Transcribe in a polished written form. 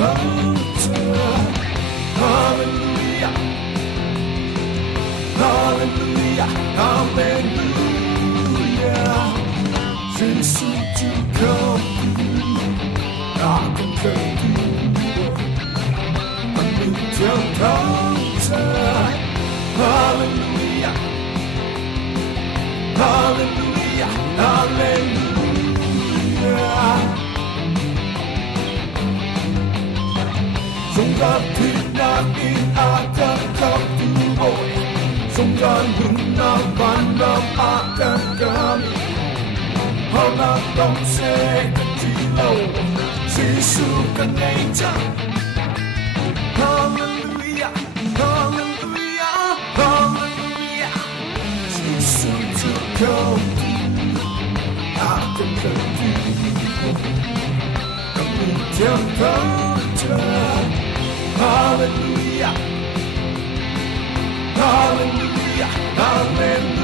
Hallelujah, hallelujah, hallelujah. Jésus, tu conduis, akan kedua menuntun bangsa. Hallelujah, hallelujah, hallelujah. Sundan tinangin akan kau tubuh, sundan gunang pandang akan kami. Hana dong se kecilo, sisukan nature. Hallelujah, hallelujah, hallelujah. Sisu kau akan kedua kemudian bangsa. Hallelujah, hallelujah, hallelujah.